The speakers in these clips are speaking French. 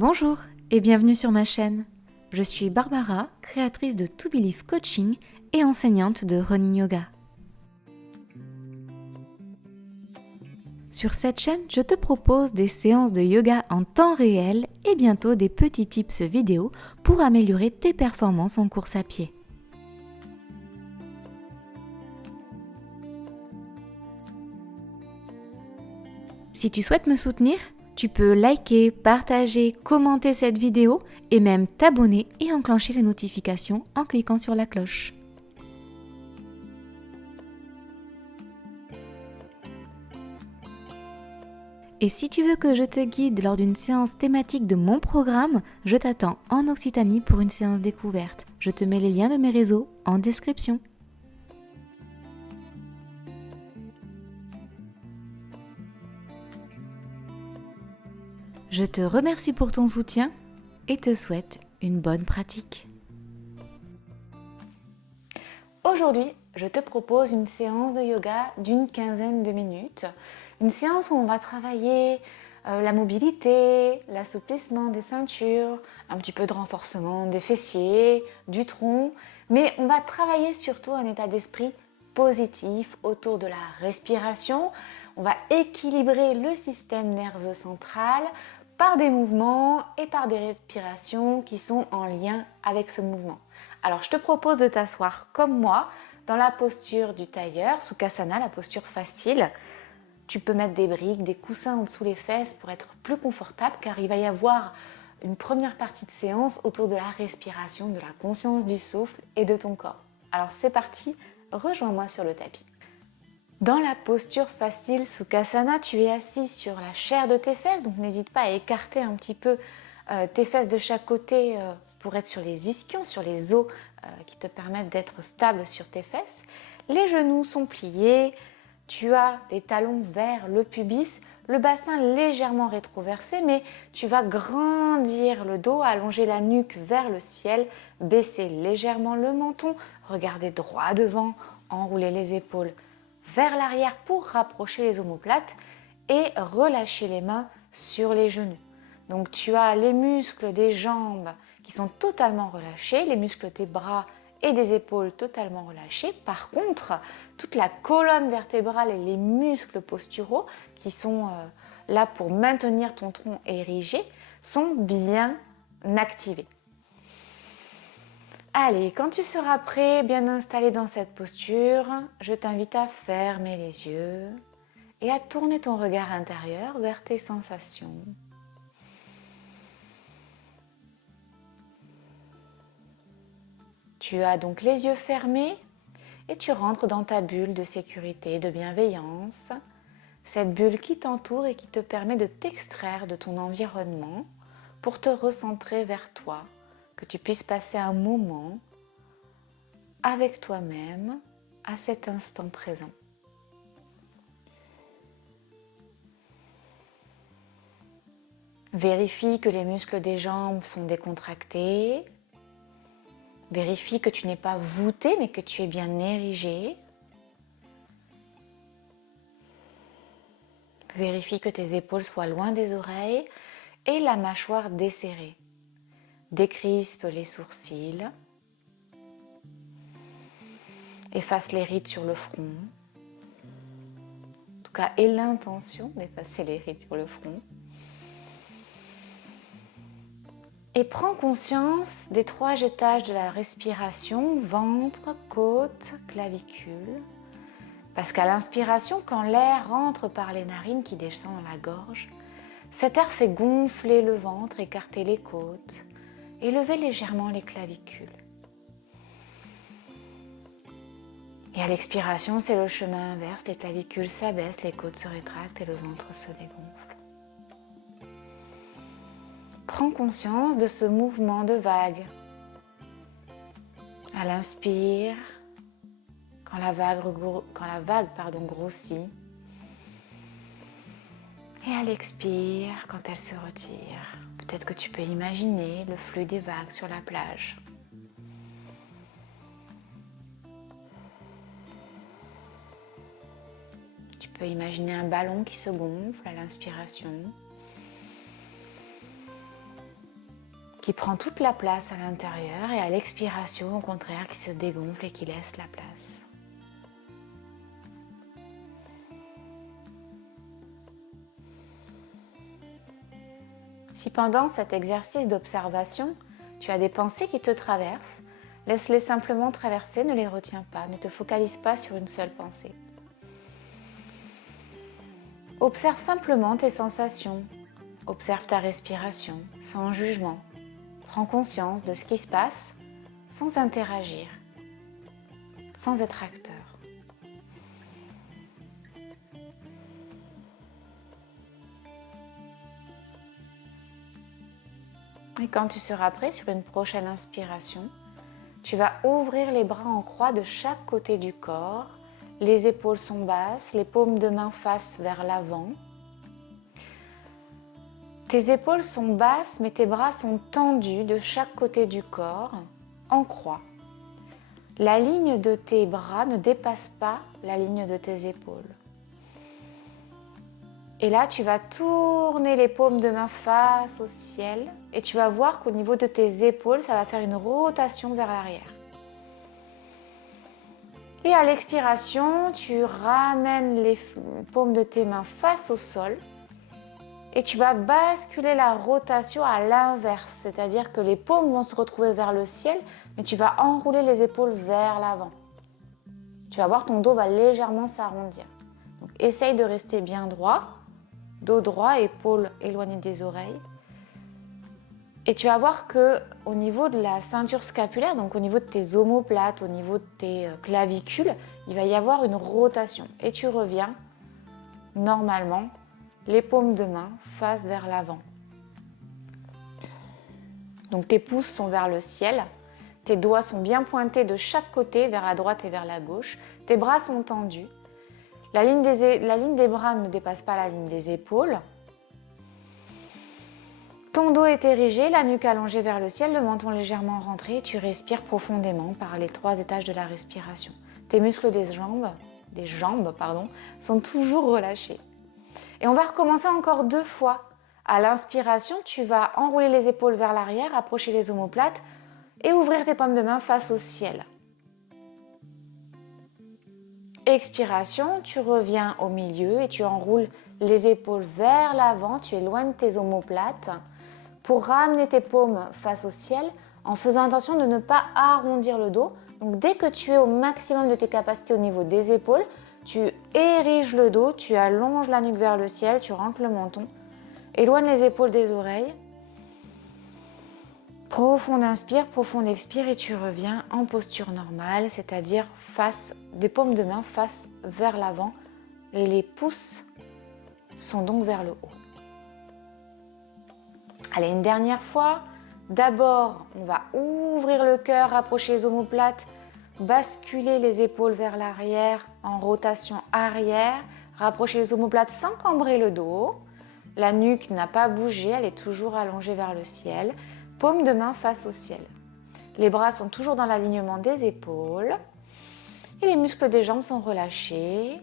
Bonjour et bienvenue sur ma chaîne. Je suis Barbara, créatrice de To Believe Coaching et enseignante de Running Yoga. Sur cette chaîne, je te propose des séances de yoga en temps réel et bientôt des petits tips vidéo pour améliorer tes performances en course à pied. Si tu souhaites me soutenir, tu peux liker, partager, commenter cette vidéo et même t'abonner et enclencher les notifications en cliquant sur la cloche. Et si tu veux que je te guide lors d'une séance thématique de mon programme, je t'attends en Occitanie pour une séance découverte. Je te mets les liens de mes réseaux en description. Je te remercie pour ton soutien et te souhaite une bonne pratique. Aujourd'hui, je te propose une séance de yoga d'une quinzaine de minutes. Une séance où on va travailler la mobilité, l'assouplissement des ceintures, un petit peu de renforcement des fessiers, du tronc, mais on va travailler surtout un état d'esprit positif autour de la respiration. On va équilibrer le système nerveux central par des mouvements et par des respirations qui sont en lien avec ce mouvement. Alors je te propose de t'asseoir comme moi dans la posture du tailleur, Sukhasana, la posture facile. Tu peux mettre des briques, des coussins en dessous les fesses pour être plus confortable car il va y avoir une première partie de séance autour de la respiration, de la conscience du souffle et de ton corps. Alors c'est parti, rejoins-moi sur le tapis. Dans la posture facile Sukhasana, tu es assis sur la chair de tes fesses, donc n'hésite pas à écarter un petit peu tes fesses de chaque côté pour être sur les ischions, sur les os qui te permettent d'être stable sur tes fesses. Les genoux sont pliés, tu as les talons vers le pubis, le bassin légèrement rétroversé, mais tu vas grandir le dos, allonger la nuque vers le ciel, baisser légèrement le menton, regarder droit devant, enrouler les épaules vers l'arrière pour rapprocher les omoplates et relâcher les mains sur les genoux. Donc tu as les muscles des jambes qui sont totalement relâchés, les muscles des bras et des épaules totalement relâchés. Par contre, toute la colonne vertébrale et les muscles posturaux qui sont là pour maintenir ton tronc érigé sont bien activés. Allez, quand tu seras prêt, bien installé dans cette posture, je t'invite à fermer les yeux et à tourner ton regard intérieur vers tes sensations. Tu as donc les yeux fermés et tu rentres dans ta bulle de sécurité, de bienveillance, cette bulle qui t'entoure et qui te permet de t'extraire de ton environnement pour te recentrer vers toi, que tu puisses passer un moment avec toi-même à cet instant présent. Vérifie que les muscles des jambes sont décontractés. Vérifie que tu n'es pas voûté, mais que tu es bien érigé. Vérifie que tes épaules soient loin des oreilles et la mâchoire desserrée. Décrispe les sourcils. Efface les rides sur le front. En tout cas, aie l'intention d'effacer les rides sur le front. Et prends conscience des 3 étages de la respiration, ventre, côte, clavicule. Parce qu'à l'inspiration, quand l'air rentre par les narines qui descend dans la gorge, cet air fait gonfler le ventre, écarter les côtes et lever légèrement les clavicules. Et à l'expiration, c'est le chemin inverse, les clavicules s'abaissent, les côtes se rétractent et le ventre se dégonfle. Prends conscience de ce mouvement de vague. À l'inspire, quand la vague grossit. Et à l'expire, quand elle se retire. Peut-être que tu peux imaginer le flux des vagues sur la plage. Tu peux imaginer un ballon qui se gonfle à l'inspiration. qui prend toute la place à l'intérieur et à l'expiration, au contraire, qui se dégonfle et qui laisse la place. Si pendant cet exercice d'observation, tu as des pensées qui te traversent, laisse-les simplement traverser, ne les retiens pas, ne te focalise pas sur une seule pensée. Observe simplement tes sensations, observe ta respiration, sans jugement. Prends conscience de ce qui se passe sans interagir, sans être acteur. Et quand tu seras prêt sur une prochaine inspiration, tu vas ouvrir les bras en croix de chaque côté du corps. Les épaules sont basses, les paumes de main face vers l'avant. Tes épaules sont basses, mais tes bras sont tendus de chaque côté du corps, en croix. La ligne de tes bras ne dépasse pas la ligne de tes épaules. Et là, tu vas tourner les paumes de main face au ciel et tu vas voir qu'au niveau de tes épaules, ça va faire une rotation vers l'arrière. Et à l'expiration, tu ramènes les paumes de tes mains face au sol et tu vas basculer la rotation à l'inverse, c'est-à-dire que les paumes vont se retrouver vers le ciel, mais tu vas enrouler les épaules vers l'avant. Tu vas voir, ton dos va légèrement s'arrondir. Donc, essaye de rester bien droit, dos droit, épaules éloignées des oreilles. Et tu vas voir qu'au niveau de la ceinture scapulaire, donc au niveau de tes omoplates, au niveau de tes clavicules, il va y avoir une rotation. Et tu reviens normalement, les paumes de main face vers l'avant. Donc tes pouces sont vers le ciel, tes doigts sont bien pointés de chaque côté, vers la droite et vers la gauche. Tes bras sont tendus. La ligne des bras ne dépasse pas la ligne des épaules. Ton dos est érigé, la nuque allongée vers le ciel, le menton légèrement rentré. Tu respires profondément par les 3 étages de la respiration. Tes muscles des jambes sont toujours relâchés. Et on va recommencer encore 2 fois. À l'inspiration, tu vas enrouler les épaules vers l'arrière, approcher les omoplates et ouvrir tes paumes de main face au ciel. Expiration, tu reviens au milieu et tu enroules les épaules vers l'avant, tu éloignes tes omoplates pour ramener tes paumes face au ciel en faisant attention de ne pas arrondir le dos. Donc dès que tu es au maximum de tes capacités au niveau des épaules, tu ériges le dos, tu allonges la nuque vers le ciel, tu rentres le menton, éloigne les épaules des oreilles. Profonde inspire, profonde expire et tu reviens en posture normale, c'est-à-dire face des paumes de main face vers l'avant. Les pouces sont donc vers le haut. Allez, une dernière fois. D'abord, on va ouvrir le cœur, rapprocher les omoplates, basculer les épaules vers l'arrière en rotation arrière, rapprocher les omoplates sans cambrer le dos. La nuque n'a pas bougé, elle est toujours allongée vers le ciel. Paume de main face au ciel. Les bras sont toujours dans l'alignement des épaules. Et les muscles des jambes sont relâchés.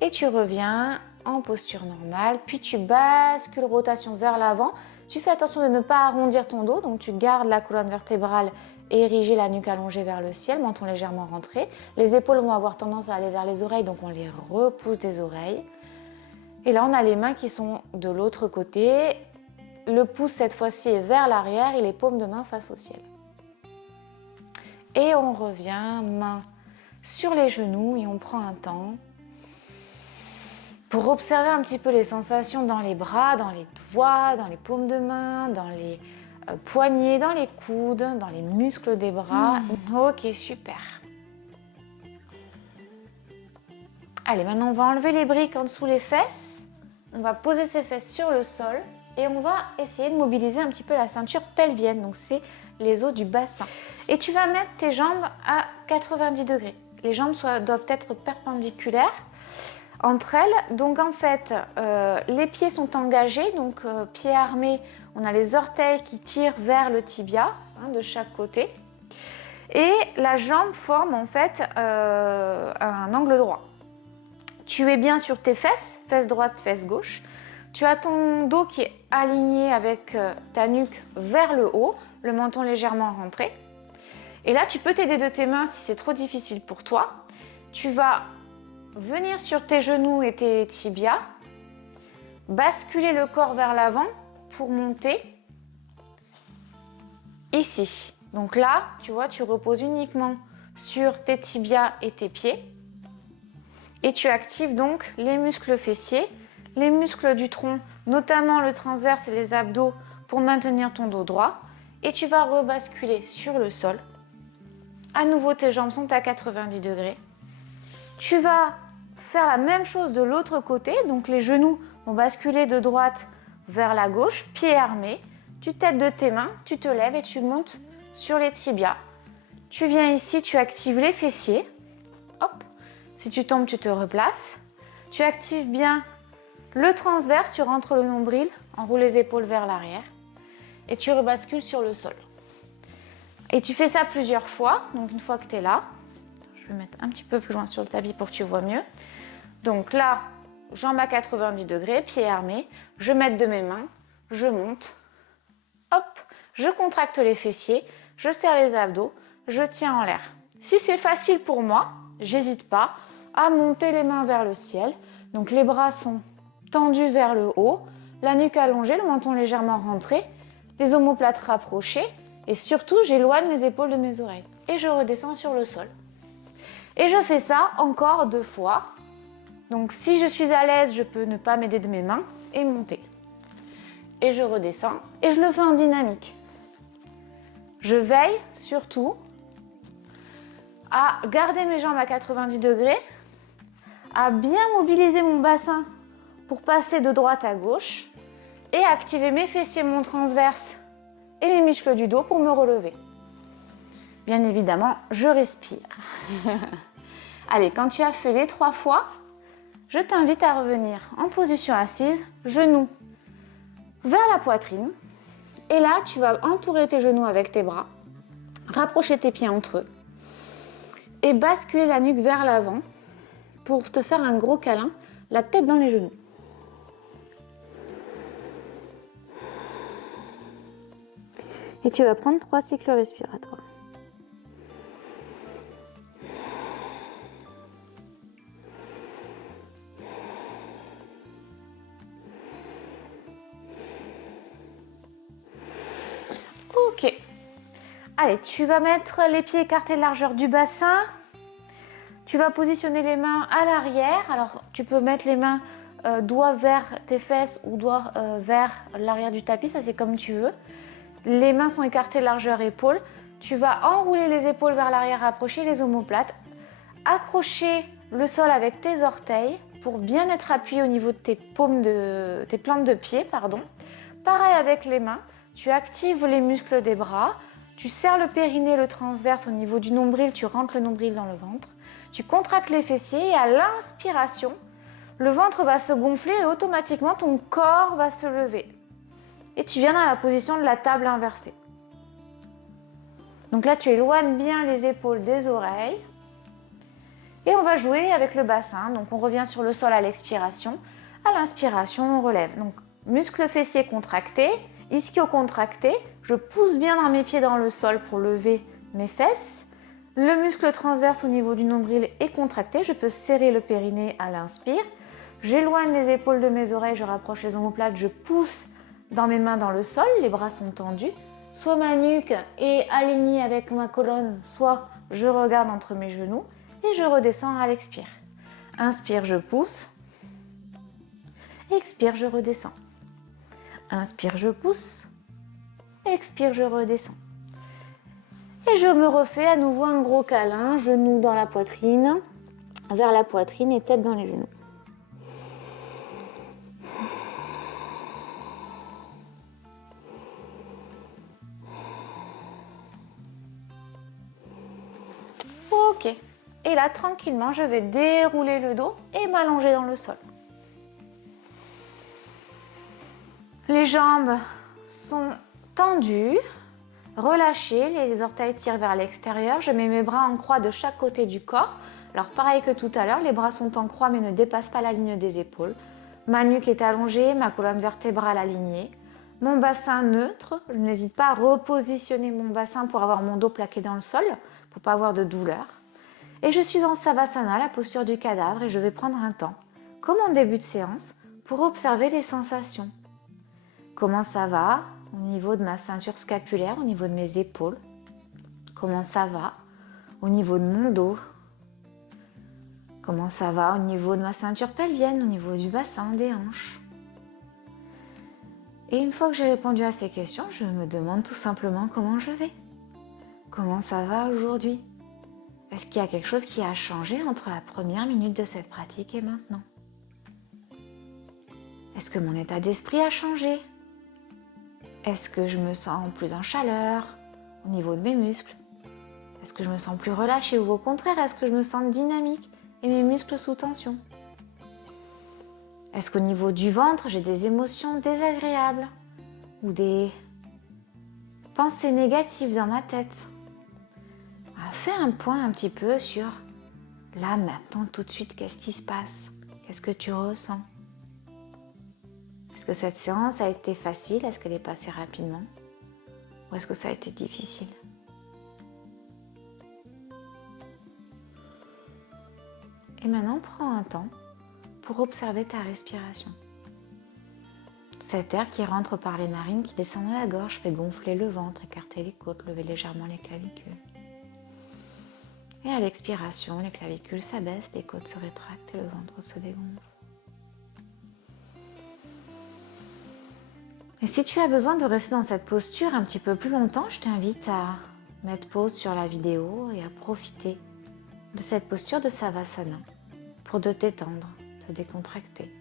Et tu reviens en posture normale. Puis tu bascules rotation vers l'avant. Tu fais attention de ne pas arrondir ton dos. Donc tu gardes la colonne vertébrale érigée, la nuque allongée vers le ciel, menton légèrement rentré. Les épaules vont avoir tendance à aller vers les oreilles, donc on les repousse des oreilles. Et là, on a les mains qui sont de l'autre côté. Le pouce, cette fois-ci, est vers l'arrière et les paumes de main face au ciel. Et on revient, main sur les genoux et on prend un temps pour observer un petit peu les sensations dans les bras, dans les doigts, dans les paumes de main, dans les poignets, dans les coudes, dans les muscles des bras. Ok, super. Allez, maintenant on va enlever les briques en dessous les fesses. On va poser ses fesses sur le sol. Et on va essayer de mobiliser un petit peu la ceinture pelvienne, donc c'est les os du bassin. Et tu vas mettre tes jambes à 90 degrés. Les jambes doivent être perpendiculaires entre elles. Donc en fait, les pieds sont engagés, donc pieds armés, on a les orteils qui tirent vers le tibia de chaque côté. Et la jambe forme en fait un angle droit. Tu es bien sur tes fesses, fesses droite, fesses gauche. Tu as ton dos qui est aligné avec ta nuque vers le haut, le menton légèrement rentré. Et là, tu peux t'aider de tes mains si c'est trop difficile pour toi. Tu vas venir sur tes genoux et tes tibias, basculer le corps vers l'avant pour monter ici. Donc là, tu vois, tu reposes uniquement sur tes tibias et tes pieds. Et tu actives donc les muscles fessiers, les muscles du tronc, notamment le transverse et les abdos pour maintenir ton dos droit. Et tu vas rebasculer sur le sol. À nouveau, tes jambes sont à 90 degrés. Tu vas faire la même chose de l'autre côté. Donc les genoux vont basculer de droite vers la gauche, pieds armés. Tu t'aides de tes mains, tu te lèves et tu montes sur les tibias. Tu viens ici, tu actives les fessiers. Hop. Si tu tombes, tu te replaces. Tu actives bien le transverse, tu rentres le nombril, enroule les épaules vers l'arrière et tu rebascules sur le sol. Et tu fais ça plusieurs fois. Donc une fois que tu es là, je vais mettre un petit peu plus loin sur le tapis pour que tu vois mieux. Donc là, jambes à 90 degrés, pieds armés, je m'aide de mes mains, je monte, hop, je contracte les fessiers, je serre les abdos, je tiens en l'air. Si c'est facile pour moi, j'hésite pas à monter les mains vers le ciel. Donc les bras sont tendus vers le haut, la nuque allongée, le menton légèrement rentré, les omoplates rapprochées et surtout j'éloigne les épaules de mes oreilles et je redescends sur le sol. Et je fais ça encore 2 fois. Donc si je suis à l'aise, je peux ne pas m'aider de mes mains et monter. Et je redescends et je le fais en dynamique. Je veille surtout à garder mes jambes à 90 degrés, à bien mobiliser mon bassin pour passer de droite à gauche et activer mes fessiers, mon transverse et les muscles du dos pour me relever. Bien évidemment, je respire. Allez, quand tu as fait les 3 fois, je t'invite à revenir en position assise, genoux vers la poitrine. Et là, tu vas entourer tes genoux avec tes bras, rapprocher tes pieds entre eux et basculer la nuque vers l'avant pour te faire un gros câlin, la tête dans les genoux. Et tu vas prendre 3 cycles respiratoires. Ok. Allez, tu vas mettre les pieds écartés de largeur du bassin. Tu vas positionner les mains à l'arrière. Alors, tu peux mettre les mains doigts vers tes fesses ou doigts vers l'arrière du tapis. Ça, c'est comme tu veux. Les mains sont écartées largeur épaule. Tu vas enrouler les épaules vers l'arrière, approcher les omoplates. Accrocher le sol avec tes orteils pour bien être appuyé au niveau de tes paumes tes plantes de pied, pardon. Pareil avec les mains. Tu actives les muscles des bras. Tu serres le périnée, le transverse au niveau du nombril. Tu rentres le nombril dans le ventre. Tu contractes les fessiers et à l'inspiration, le ventre va se gonfler et automatiquement ton corps va se lever. Et tu viens dans la position de la table inversée. Donc là, tu éloignes bien les épaules des oreilles. Et on va jouer avec le bassin. Donc on revient sur le sol à l'expiration. À l'inspiration, on relève. Donc muscles fessiers contractés, ischio contracté. Je pousse bien dans mes pieds dans le sol pour lever mes fesses. Le muscle transverse au niveau du nombril est contracté. Je peux serrer le périnée à l'inspire. J'éloigne les épaules de mes oreilles, je rapproche les omoplates, je pousse dans mes mains dans le sol, les bras sont tendus. Soit ma nuque est alignée avec ma colonne, soit je regarde entre mes genoux et je redescends à l'expire. Inspire, je pousse. Expire, je redescends. Inspire, je pousse. Expire, je redescends. Et je me refais à nouveau un gros câlin, genoux dans la poitrine, vers la poitrine et tête dans les genoux. Ok. Et là, tranquillement, je vais dérouler le dos et m'allonger dans le sol. Les jambes sont tendues, relâchées, les orteils tirent vers l'extérieur. Je mets mes bras en croix de chaque côté du corps. Alors pareil que tout à l'heure, les bras sont en croix mais ne dépassent pas la ligne des épaules. Ma nuque est allongée, ma colonne vertébrale alignée, mon bassin neutre. Je n'hésite pas à repositionner mon bassin pour avoir mon dos plaqué dans le sol, pour ne pas avoir de douleur. Et je suis en Savasana, la posture du cadavre, et je vais prendre un temps, comme en début de séance, pour observer les sensations. Comment ça va au niveau de ma ceinture scapulaire, au niveau de mes épaules? Comment ça va au niveau de mon dos? Comment ça va au niveau de ma ceinture pelvienne, au niveau du bassin, des hanches? Et une fois que j'ai répondu à ces questions, je me demande tout simplement comment je vais. Comment ça va aujourd'hui? Est-ce qu'il y a quelque chose qui a changé entre la première minute de cette pratique et maintenant? Est-ce que mon état d'esprit a changé? Est-ce que je me sens plus en chaleur au niveau de mes muscles? Est-ce que je me sens plus relâchée ou au contraire, est-ce que je me sens dynamique et mes muscles sous tension? Est-ce qu'au niveau du ventre, j'ai des émotions désagréables ou des pensées négatives dans ma tête? Fais un point un petit peu sur là, maintenant, tout de suite, qu'est-ce qui se passe? Qu'est-ce que tu ressens? Est-ce que cette séance a été facile? Est-ce qu'elle est passée rapidement? Ou est-ce que ça a été difficile? Et maintenant, prends un temps pour observer ta respiration. Cet air qui rentre par les narines, qui descend à la gorge, fait gonfler le ventre, écarter les côtes, lever légèrement les clavicules. Et à l'expiration, les clavicules s'abaissent, les côtes se rétractent et le ventre se dégonfle. Et si tu as besoin de rester dans cette posture un petit peu plus longtemps, je t'invite à mettre pause sur la vidéo et à profiter de cette posture de Savasana pour te détendre, te décontracter.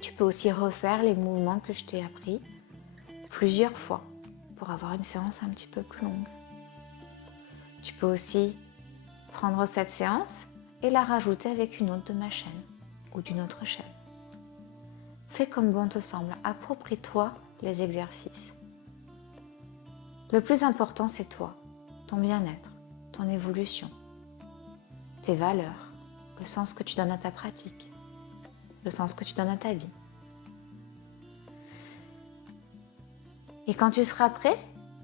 Tu peux aussi refaire les mouvements que je t'ai appris plusieurs fois pour avoir une séance un petit peu plus longue. Tu peux aussi prendre cette séance et la rajouter avec une autre de ma chaîne ou d'une autre chaîne. Fais comme bon te semble, approprie-toi les exercices. Le plus important, c'est toi, ton bien-être, ton évolution, tes valeurs, le sens que tu donnes à ta pratique, le sens que tu donnes à ta vie. Et quand tu seras prêt,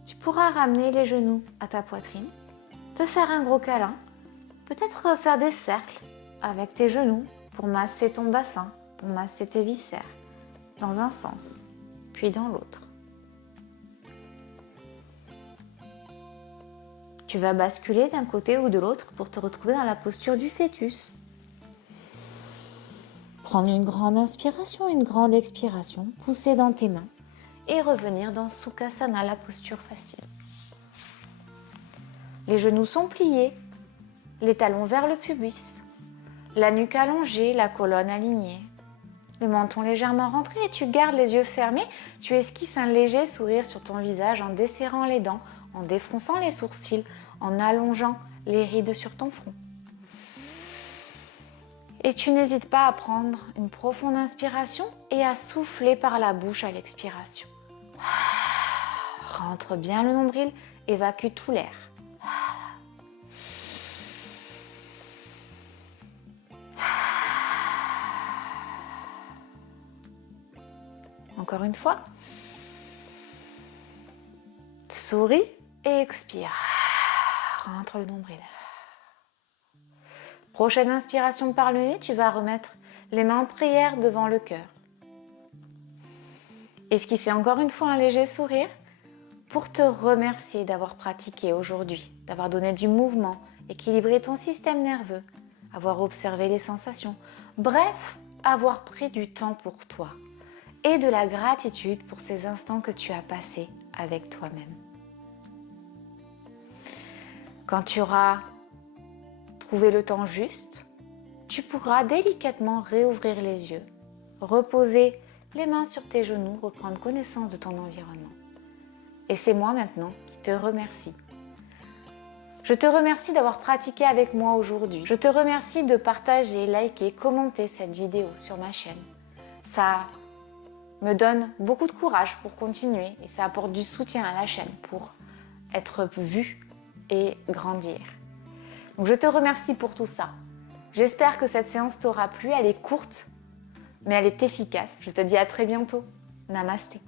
tu pourras ramener les genoux à ta poitrine, te faire un gros câlin, peut-être faire des cercles avec tes genoux pour masser ton bassin, pour masser tes viscères, dans un sens, puis dans l'autre. Tu vas basculer d'un côté ou de l'autre pour te retrouver dans la posture du fœtus. Prendre une grande inspiration, une grande expiration, pousser dans tes mains et revenir dans Sukhasana, la posture facile. Les genoux sont pliés, les talons vers le pubis, la nuque allongée, la colonne alignée, le menton légèrement rentré et tu gardes les yeux fermés. Tu esquisses un léger sourire sur ton visage en desserrant les dents, en défronçant les sourcils, en allongeant les rides sur ton front. Et tu n'hésites pas à prendre une profonde inspiration et à souffler par la bouche à l'expiration. Rentre bien le nombril, évacue tout l'air. Encore une fois. Souris et expire. Rentre le nombril. Prochaine inspiration par le nez, tu vas remettre les mains en prière devant le cœur. Esquisser encore une fois un léger sourire pour te remercier d'avoir pratiqué aujourd'hui, d'avoir donné du mouvement, équilibré ton système nerveux, avoir observé les sensations. Bref, avoir pris du temps pour toi et de la gratitude pour ces instants que tu as passés avec toi-même. Quand tu auras trouvé le temps juste, tu pourras délicatement réouvrir les yeux, reposer les mains sur tes genoux, reprendre connaissance de ton environnement. Et c'est moi maintenant qui te remercie. Je te remercie d'avoir pratiqué avec moi aujourd'hui. Je te remercie de partager, liker, commenter cette vidéo sur ma chaîne. Ça me donne beaucoup de courage pour continuer et ça apporte du soutien à la chaîne pour être vue et grandir. Donc je te remercie pour tout ça. J'espère que cette séance t'aura plu, elle est courte. mais elle est efficace. Je te dis à très bientôt. Namasté.